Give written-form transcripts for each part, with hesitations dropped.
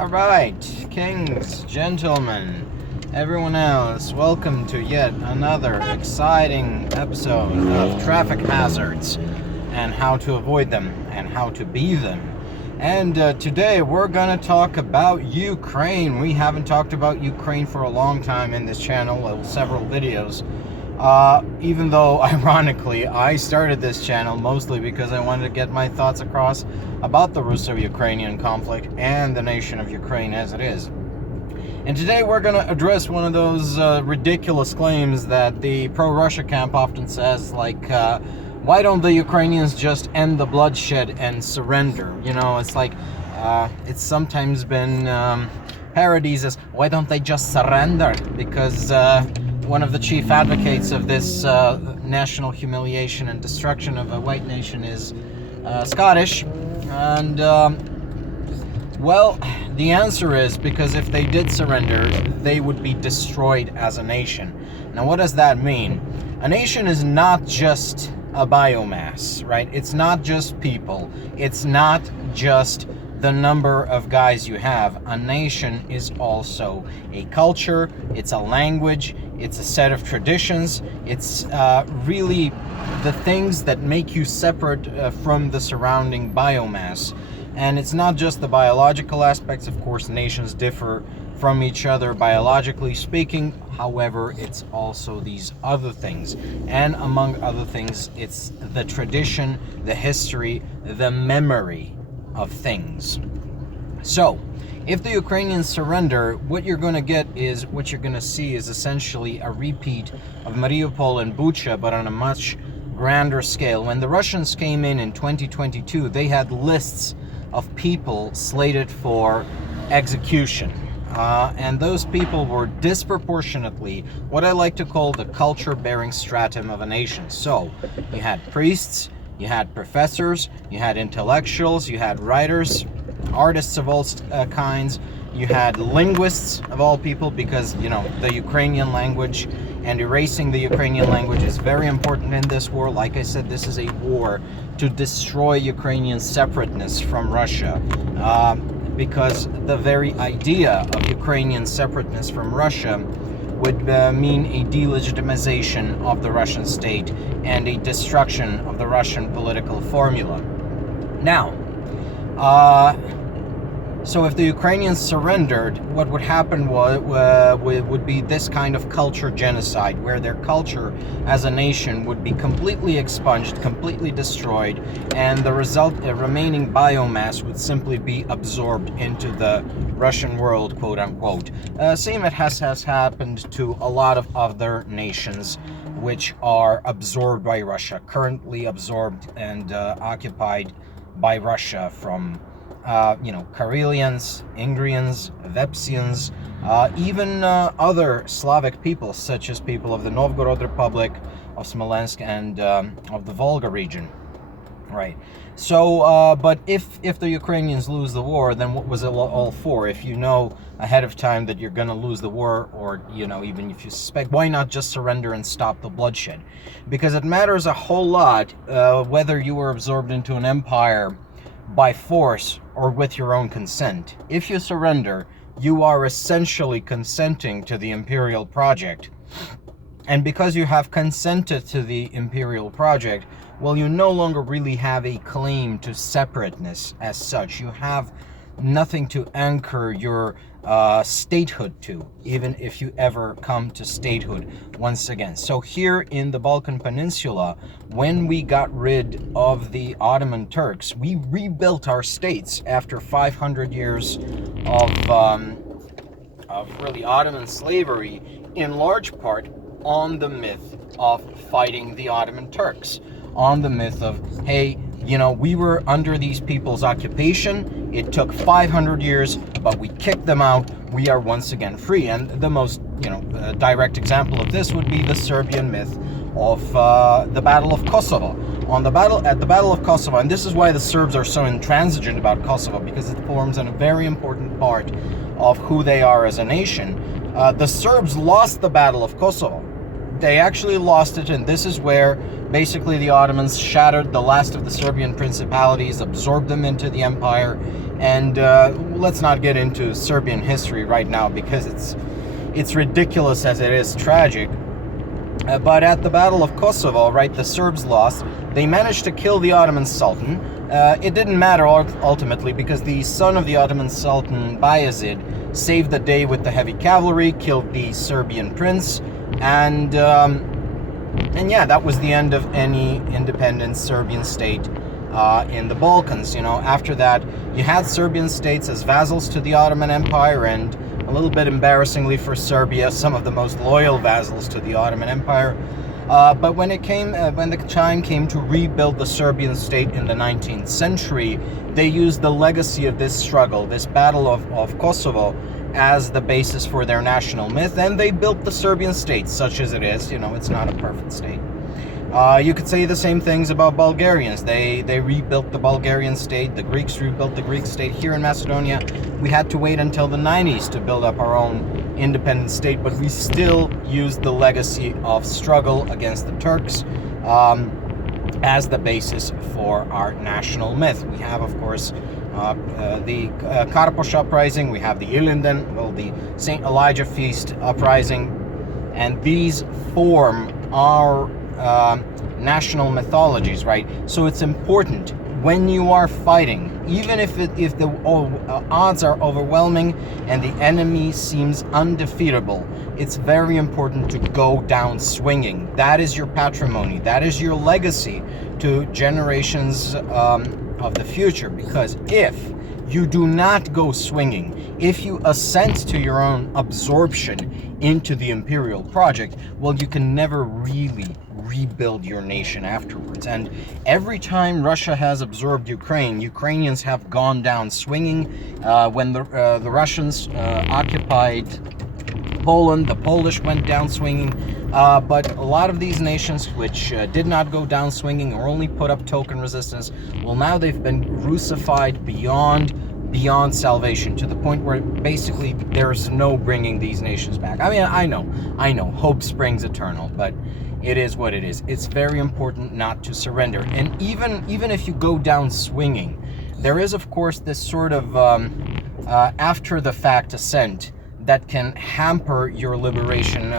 Alright, kings, gentlemen, everyone else, welcome to yet another exciting episode of traffic hazards and how to avoid them and how to be them. And today we're gonna talk about Ukraine. We haven't talked about Ukraine for a long time in this channel, several videos. Even though, ironically, I started this channel mostly because I wanted to get my thoughts across about the Russo-Ukrainian conflict and the nation of Ukraine as it is. And today we're going to address one of those ridiculous claims that the pro-Russia camp often says, like, why don't the Ukrainians just end the bloodshed and surrender? You know, it's like, it's sometimes been parodies as, why don't they just surrender? Because one of the chief advocates of this national humiliation and destruction of a white nation is Scottish. And, well, the answer is because if they did surrender, they would be destroyed as a nation. Now, what does that mean? A nation is not just a biomass, right? It's not just people. It's not just the number of guys you have. A nation is also a culture, it's a language, it's a set of traditions, it's really the things that make you separate from the surrounding biomass. And it's not just the biological aspects. Of course, nations differ from each other biologically speaking. However, it's also these other things. And among other things, it's the tradition, the history, the memory of things. So, if the Ukrainians surrender, what you're going to get is, what you're going to see is essentially a repeat of Mariupol and Bucha, but on a much grander scale. When the Russians came in 2022, they had lists of people slated for execution. And those people were disproportionately what I like to call the culture-bearing stratum of a nation. So, you had priests, you had professors, you had intellectuals, you had writers, artists of all kinds, you had linguists of all people, because, you know, the Ukrainian language and erasing the Ukrainian language is very important in this war. Like I said, this is a war to destroy Ukrainian separateness from Russia, because the very idea of Ukrainian separateness from Russia would mean a delegitimization of the Russian state and a destruction of the Russian political formula. Now, so if the Ukrainians surrendered, what would happen would be this kind of culture genocide, where their culture as a nation would be completely expunged, completely destroyed, and the remaining biomass would simply be absorbed into the Russian world, quote unquote. Same as has happened to a lot of other nations which are absorbed by Russia, currently absorbed and occupied by Russia, from Karelians, Ingrians, Vepsians, even other Slavic peoples, such as people of the Novgorod Republic, of Smolensk, and of the Volga region. Right. So, but if the Ukrainians lose the war, then what was it all for? If you know ahead of time that you're going to lose the war, or, you know, even if you suspect, why not just surrender and stop the bloodshed? Because it matters a whole lot whether you were absorbed into an empire by force or with your own consent. If you surrender, you are essentially consenting to the imperial project. And because you have consented to the imperial project, well, you no longer really have a claim to separateness as such. You have nothing to anchor your statehood to, even if you ever come to statehood once again. So here in the Balkan Peninsula, when we got rid of the Ottoman Turks, we rebuilt our states after 500 years of really Ottoman slavery, in large part on the myth of fighting the Ottoman Turks, on the myth of, hey, you know, we were under these people's occupation, it took 500 years, but we kicked them out, we are once again free. And the most, direct example of this would be the Serbian myth of the Battle of Kosovo. At the Battle of Kosovo, and this is why the Serbs are so intransigent about Kosovo, because it forms a very important part of who they are as a nation. The Serbs lost the Battle of Kosovo. They actually lost it, and this is where basically the Ottomans shattered the last of the Serbian principalities, absorbed them into the empire, And let's not get into Serbian history right now because it's ridiculous as it is tragic. But at the Battle of Kosovo, right, the Serbs lost. They managed to kill the Ottoman Sultan. It didn't matter ultimately because the son of the Ottoman Sultan, Bayezid, saved the day with the heavy cavalry, killed the Serbian prince, and yeah, that was the end of any independent Serbian state in the Balkans. You know, after that, you had Serbian states as vassals to the Ottoman Empire, and a little bit embarrassingly for Serbia, some of the most loyal vassals to the Ottoman Empire. But when the time came to rebuild the Serbian state in the 19th century, they used the legacy of this struggle, this battle of Kosovo, as the basis for their national myth, and they built the Serbian state, such as it is. You know, it's not a perfect state. You could say the same things about Bulgarians. They rebuilt the Bulgarian state. The Greeks rebuilt the Greek state. Here in Macedonia, we had to wait until the 90s to build up our own independent state, but we still used the legacy of struggle against the Turks as the basis for our national myth. We have, of course, the Karposh uprising. We have the Ilinden, well, the St. Elijah Feast uprising, and these form our national mythologies, right? So it's important when you are fighting, even if the odds are overwhelming and the enemy seems undefeatable, it's very important to go down swinging. That is your patrimony. That is your legacy to generations of the future. Because if you do not go swinging, if you assent to your own absorption into the imperial project, well, you can never really rebuild your nation afterwards. And every time Russia has absorbed Ukraine, Ukrainians have gone down swinging. When the Russians occupied Poland, the Polish went down swinging. But a lot of these nations which did not go down swinging or only put up token resistance, well, now they've been crucified beyond salvation, to the point where basically there's no bringing these nations back. I mean, I know, hope springs eternal, but it is what it is. It's very important not to surrender. And even if you go down swinging, there is, of course, this sort of after-the-fact assent that can hamper your liberation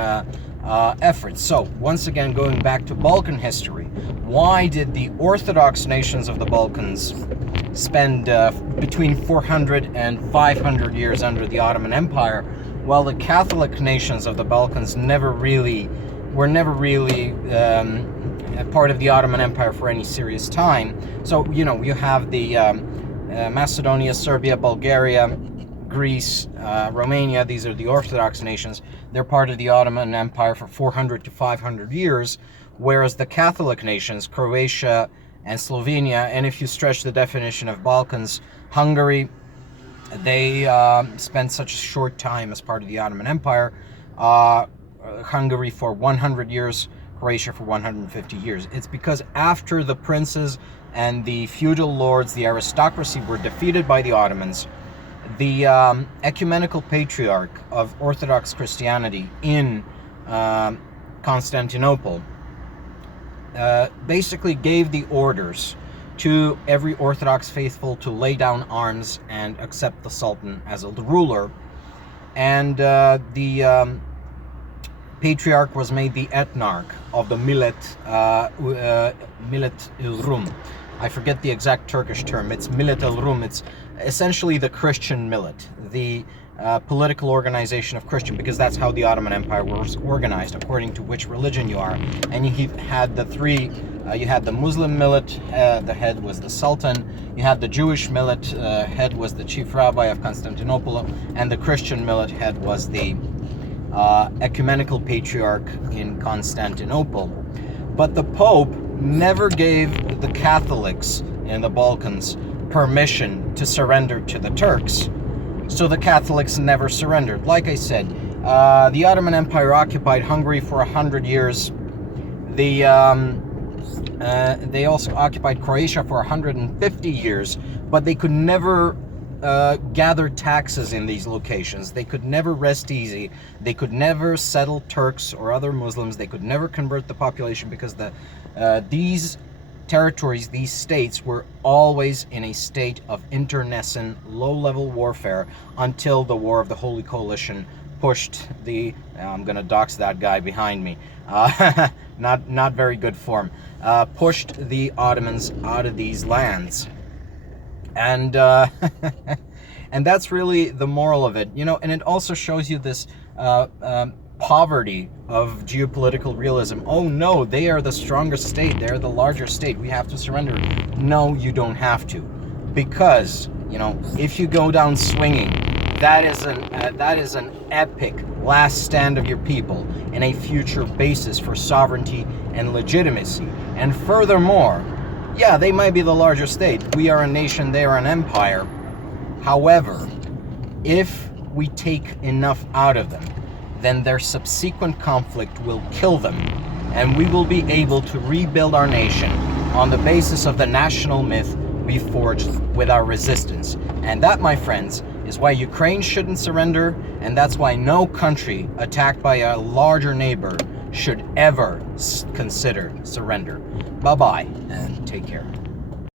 efforts. So, once again, going back to Balkan history, why did the Orthodox nations of the Balkans spend between 400 and 500 years under the Ottoman Empire, while the Catholic nations of the Balkans were never really a part of the Ottoman Empire for any serious time? So, you know, you have the Macedonia, Serbia, Bulgaria, Greece, Romania. These are the Orthodox nations. They're part of the Ottoman Empire for 400 to 500 years, whereas the Catholic nations, Croatia and Slovenia, and if you stretch the definition of Balkans, Hungary, they spent such a short time as part of the Ottoman Empire. Hungary for 100 years, Croatia for 150 years. It's because after the princes and the feudal lords, the aristocracy, were defeated by the Ottomans, the ecumenical patriarch of Orthodox Christianity in Constantinople basically gave the orders to every Orthodox faithful to lay down arms and accept the Sultan as a ruler. And the patriarch was made the ethnarch of the Millet il-Rum. I forget the exact Turkish term. It's Millet il-Rum. It's essentially the Christian millet, the political organization of Christian, because that's how the Ottoman Empire was organized, according to which religion you are. And you had the three, you had the Muslim millet, the head was the Sultan, you had the Jewish millet, head was the chief rabbi of Constantinople, and the Christian millet head was the ecumenical patriarch in Constantinople. But the Pope never gave the Catholics in the Balkans permission to surrender to the Turks. So the Catholics never surrendered. Like I said, the Ottoman Empire occupied Hungary for 100 years. They also occupied Croatia for 150 years, but they could never gather taxes in these locations. They could never rest easy. They could never settle Turks or other Muslims. They could never convert the population because these territories, these states were always in a state of internecine, low-level warfare until the War of the Holy Coalition pushed the... I'm going to dox that guy behind me. Not very good form. Pushed the Ottomans out of these lands. And and that's really the moral of it, you know. And it also shows you this poverty of geopolitical realism. Oh no, they are the stronger state, they're the larger state, we have to surrender. No, you don't have to, because, you know, if you go down swinging, that is an epic last stand of your people and a future basis for sovereignty and legitimacy. And furthermore, yeah, they might be the larger state. We are a nation, they are an empire. However, if we take enough out of them, then their subsequent conflict will kill them, and we will be able to rebuild our nation on the basis of the national myth we forged with our resistance. And that, my friends, is why Ukraine shouldn't surrender, and that's why no country attacked by a larger neighbor should ever consider surrender. Bye-bye, and take care.